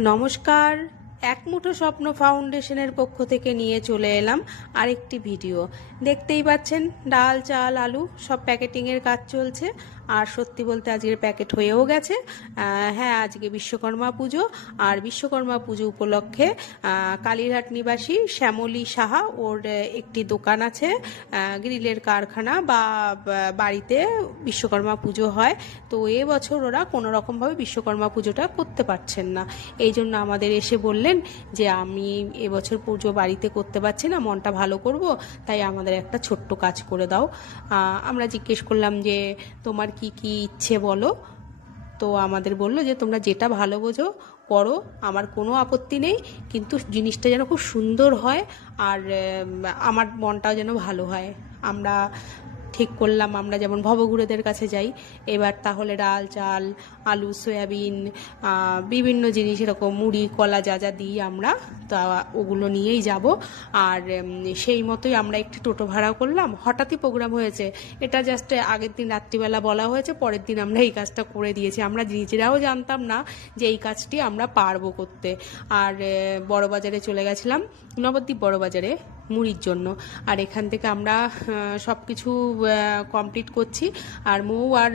নমস্কার। এক মুঠো স্বপ্ন ফাউন্ডেশনের পক্ষ থেকে নিয়ে চলে এলাম আরেকটি ভিডিও। দেখতেই পাচ্ছেন ডাল চাল আলু সব প্যাকেটিংয়ের কাজ চলছে। আর সত্যি বলতে আজকের প্যাকেট হয়েও গেছে। হ্যাঁ, আজকে বিশ্বকর্মা পুজো, আর বিশ্বকর্মা পুজো উপলক্ষে কালীরহাট নিবাসী শ্যামলী সাহা ওর একটি দোকান আছে, গ্রিলের কারখানা বা বাড়িতে বিশ্বকর্মা পুজো হয়। তো এবছর ওরা কোনো রকমভাবে বিশ্বকর্মা পুজোটা করতে পারছেন না, এই জন্য আমাদের এসে বললেন যে আমি এবছর পুজো বাড়িতে করতে পারছি না, মনটা ভালো করব, তাই আমাদের একটা ছোট্ট কাজ করে দাও। আমরা জিজ্ঞেস করলাম যে তোমার কি কি ইচ্ছে বলো। তো আমাদের বললো যে তোমরা যেটা ভালো বোঝো করো, আমার কোনো আপত্তি নেই, কিন্তু জিনিসটা যেন খুব সুন্দর হয় আর আমার মনটাও যেন ভালো হয়। আমরা ঠিক করলাম আমরা যেমন ভবঘুরেদের কাছে যাই, এবার তাহলে ডাল চাল আলু সয়াবিন বিভিন্ন জিনিস এরকম মুড়ি কলা যা যা দিই আমরা, তা ওগুলো নিয়েই যাব। আর সেই মতোই আমরা একটি টোটো ভাড়া করলাম। হঠাৎই প্রোগ্রাম হয়েছে, এটা জাস্ট আগের দিন রাত্রিবেলা বলা হয়েছে, পরের দিন আমরা এই কাজটা করে দিয়েছি। আমরা নিজেরাও জানতাম না যে এই কাজটি আমরা পারবো করতে। আর বড়বাজারে চলে গেছিলাম, নবদ্বীপ বড়বাজারে মুড়ির জন্য। আর এখান থেকে আমরা সব কিছু কমপ্লিট করছি। আর মৌ আর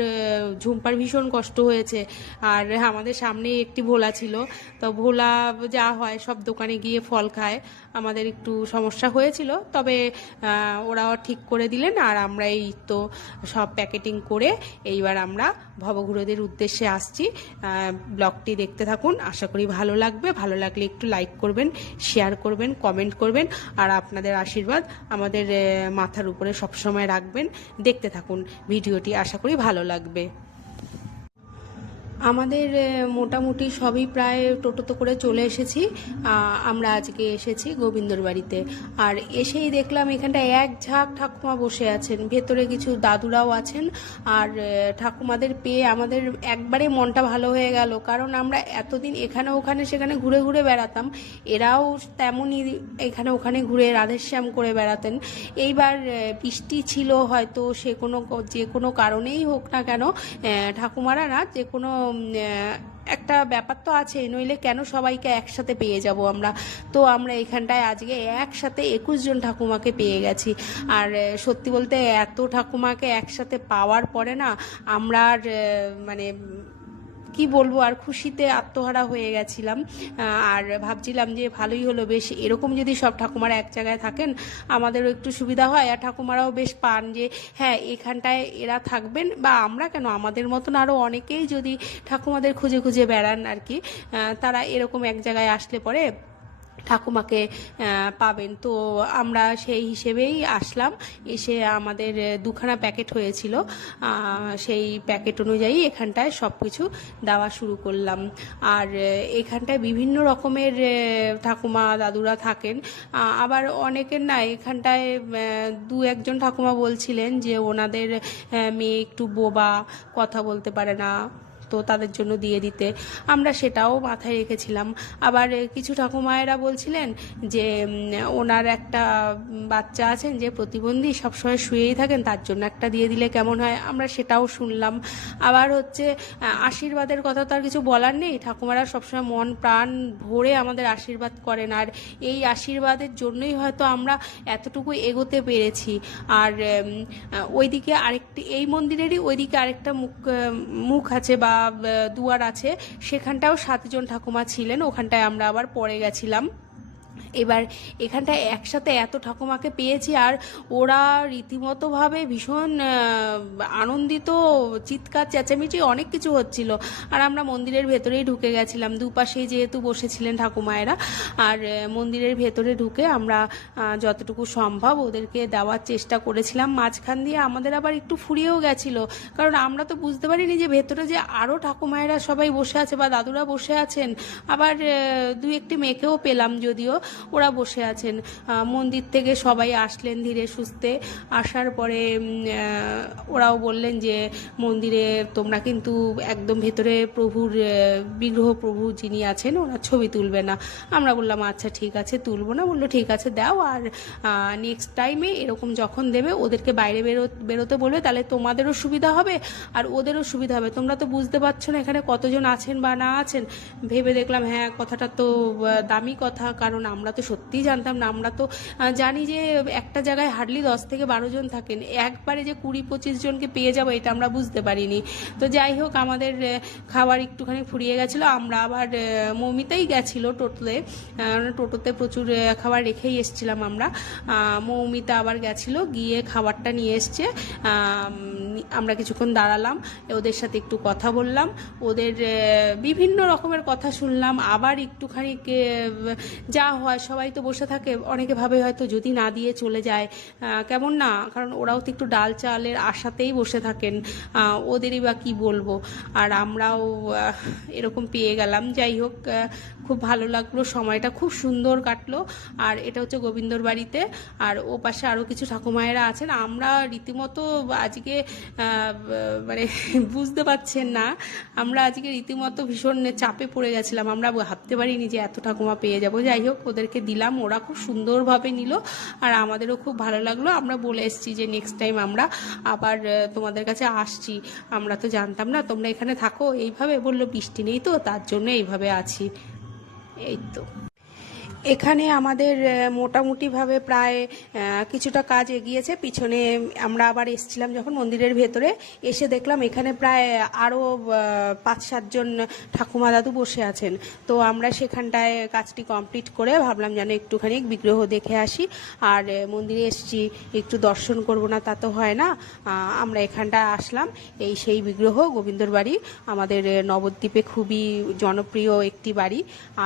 ঝুম্পার ভীষণ কষ্ট হয়েছে। আর আমাদের সামনে একটি ভোলা ছিল, তো ভোলা যা হয় সব দোকানে গিয়ে ফল খায়, আমাদের একটু সমস্যা হয়েছিল, তবে ওরাও ঠিক করে দিলেন। আর আমরা এই তো সব প্যাকেটিং করে এইবার আমরা ভবঘুরেদের উদ্দেশ্যে আসছি। ব্লগটি দেখতে থাকুন, আশা করি ভালো লাগবে। ভালো লাগলে একটু লাইক করবেন, শেয়ার করবেন, কমেন্ট করবেন, আর আপনাদের আশীর্বাদ আমাদের মাথার উপরে সবসময় রাখবেন। দেখতে থাকুন ভিডিওটি, আশা করি ভালো লাগবে। আমাদের মোটামুটি সবই প্রায় টোটোতে করে চলে এসেছি। আমরা আজকে এসেছি গোবিন্দর বাড়িতে। আর এসেই দেখলাম এখানটা এক ঝাঁক ঠাকুমা বসে আছেন, ভেতরে কিছু দাদুরাও আছেন। আর ঠাকুমাদের পেয়ে আমাদের একবারে মনটা ভালো হয়ে গেল, কারণ আমরা এতদিন এখানে ওখানে সেখানে ঘুরে ঘুরে বেড়াতাম, এরাও তেমনই এখানে ওখানে ঘুরে রাধেশ্যাম করে বেড়াতেন। এইবার বৃষ্টি ছিল হয়তো, যে কোনো কারণেই হোক না কেন, ঠাকুমারা না যে কোনো একটা ব্যাপার তো আছে, নইলে কেন সবাইকে একসাথে পেয়ে যাব আমরা। তো আমরা এখানটায় আজকে একসাথে 21 জন ঠাকুমাকে পেয়ে গেছি। আর সত্যি বলতে এত ঠাকুমাকে একসাথে পাওয়ার পরে না আমরা আর মানে কি বলবো, আর খুশিতে আত্মহারা হয়ে গেছিলাম। আর ভাবছিলাম যে ভালোই হলো, বেশ এরকম যদি সব ঠাকুমারা এক জায়গায় থাকেন আমাদেরও একটু সুবিধা হয়, আর ঠাকুমারাও বেশ পান যে হ্যাঁ এখানটায় এরা থাকবেন, বা আমরা কেন আমাদের মতন আরও অনেকেই যদি ঠাকুমাদের খুঁজে খুঁজে বেড়ান আর কি, তারা এরকম এক জায়গায় আসলে পরে ঠাকুমাকে পাবেন। তো আমরা সেই হিসেবেই আসলাম। এসে আমাদের দুখানা প্যাকেট হয়েছিল, সেই প্যাকেট অনুযায়ী এখানটায় সব কিছু দেওয়া শুরু করলাম। আর এখানটায় বিভিন্ন রকমের ঠাকুমা দাদুরা থাকেন। আবার অনেকের না এখানটায় দু একজন ঠাকুমা বলছিলেন যে ওনাদের মেয়ে একটু বোবা, কথা বলতে পারে না, তো তাদের জন্য দিয়ে দিতে, আমরা সেটাও মাথায় রেখেছিলাম। আবার কিছু ঠাকুমায়েরা বলছিলেন যে ওনার একটা বাচ্চা আছেন যে প্রতিবন্ধী, সবসময় শুয়েই থাকেন, তার জন্য একটা দিয়ে দিলে কেমন হয়, আমরা সেটাও শুনলাম। আবার হচ্ছে আশীর্বাদের কথা তো আর কিছু বলার নেই, ঠাকুমারা সবসময় মন প্রাণ ভরে আমাদের আশীর্বাদ করেন, আর এই আশীর্বাদের জন্যই হয়তো আমরা এতটুকু এগোতে পেরেছি। আর ওইদিকে আরেকটি, এই মন্দিরেরই ওইদিকে আরেকটা মুখ আছে বা দুয়ার আছে, সেখানটাও 7 জন ঠাকুমা ছিলেন, ওখানটায় আমরা আবার পরে গেছিলাম। এবার এখানটায় একসাথে এত ঠাকুমাকে পেয়েছি, আর ওরা রীতিমতোভাবে ভীষণ আনন্দিত, চিৎকার চেঁচামেচি অনেক কিছু হচ্ছিল। আর আমরা মন্দিরের ভেতরেই ঢুকে গেছিলাম, দুপাশেই যেহেতু বসেছিলেন ঠাকুমায়েরা। আর মন্দিরের ভেতরে ঢুকে আমরা যতটুকু সম্ভব ওদেরকে দেওয়ার চেষ্টা করেছিলাম। মাঝখান দিয়ে আমাদের আবার একটু ফুরিয়েও গেছিলো, কারণ আমরা তো বুঝতে পারিনি যে ভেতরে যে আরও ঠাকুমায়েরা সবাই বসে আছে বা দাদুরা বসে আছেন। আবার দু একটি মেয়েকেও পেলাম যদিও, ওরা বসে আছেন। মন্দির থেকে সবাই আসলেন ধীরে সুস্থে। আসার পরে ওরাও বললেন যে মন্দিরে তোমরা কিন্তু একদম ভেতরে প্রভুর বিগ্রহ, প্রভু যিনি আছেন ওনার ছবি তুলবে না। আমরা বললাম আচ্ছা ঠিক আছে, তুলবো না। বললো ঠিক আছে দাও, আর নেক্সট টাইমে এরকম যখন দেবে ওদেরকে বাইরে বেরোতে বলবে, তাহলে তোমাদেরও সুবিধা হবে আর ওদেরও সুবিধা হবে। তোমরা তো বুঝতে পারছো না এখানে কতজন আছেন বা না আছেন। ভেবে দেখলাম হ্যাঁ কথাটা তো দামি কথা, কারণ আমরা তো সত্যিই জানতাম না। আমরা তো জানি যে একটা জায়গায় হার্ডলি 10 থেকে 12 জন থাকেন, একবারে যে 20-25 জনকে পেয়ে যাবো এটা আমরা বুঝতে পারিনি। তো যাই হোক, আমাদের খাবার একটুখানি ফুরিয়ে গেছিলো। আমরা আবার মৌমিতাই গেছিলো টোটোতে প্রচুর খাবার রেখেই এসছিলাম আমরা। মৌমিতা আবার গেছিলো, গিয়ে খাবারটা নিয়ে এসছে। আমরা কিছুক্ষণ দাঁড়ালাম, ওদের সাথে একটু কথা বললাম, ওদের বিভিন্ন রকমের কথা শুনলাম। আবার একটুখানি যা হয়, সবাই তো বসে থাকে, অনেকে ভাবে হয়তো যদি না দিয়ে চলে যায় কেমন না, কারণ ওরাও তো একটু ডাল চালের আশাতেই বসে থাকেন, ওদেরই বা কি বলবো। আর আমরাও এরকম পেয়ে গেলাম। যাই হোক, খুব ভালো লাগলো, সময়টা খুব সুন্দর কাটলো। আর এটা হচ্ছে গোবিন্দর বাড়িতে, আর ও পাশে আরও কিছু ঠাকুমায়েরা আছেন। আমরা রীতিমতো আজকে মানে বুঝতে পারছেন না, আমরা আজকে রীতিমতো ভীষণ চাপে পড়ে গেছিলাম। আমরা ভাবতে পারিনি যে এত ঠাকুমা পেয়ে যাবো। যাই হোক, ওদেরকে দিলাম, ওরা খুব সুন্দরভাবে নিল, আর আমাদেরও খুব ভালো লাগলো। আমরা বলে এসেছি যে নেক্সট টাইম আমরা আবার তোমাদের কাছে আসছি। আমরা তো জানতাম না তোমরা এখানে থাকো এইভাবে। বললো বৃষ্টি নেই তো, তার জন্য এইভাবে আছি। এই তো এখানে আমাদের মোটামুটিভাবে প্রায় কিছুটা কাজ এগিয়েছে। পিছনে আমরা আবার এসেছিলাম যখন মন্দিরের ভেতরে, এসে দেখলাম এখানে প্রায় আরও 5-7 জন ঠাকুমা দাদু বসে আছেন। তো আমরা সেখানটায় কাজটি কমপ্লিট করে ভাবলাম যেন একটুখানি বিগ্রহ দেখে আসি। আর মন্দিরে এসেছি, একটু দর্শন করব না তা তো হয় না। আমরা এখানটায় আসলাম, এই সেই বিগ্রহ, গোবিন্দর বাড়ি। আমাদের নবদ্বীপে খুবই জনপ্রিয় একটি বাড়ি,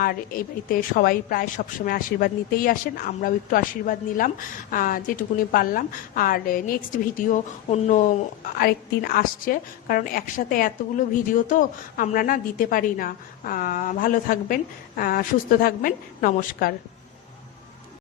আর এই বাড়িতে সবাই প্রায় সবসময় আশীর্বাদ নিতেই আসেন। আমরাও একটু আশীর্বাদ নিলাম যেটুকুনি পারলাম। আর নেক্সট ভিডিও অন্য আরেকদিন আসছে, কারণ একসাথে এতগুলো ভিডিও তো আমরা না দিতে পারি না। ভালো থাকবেন, সুস্থ থাকবেন, নমস্কার।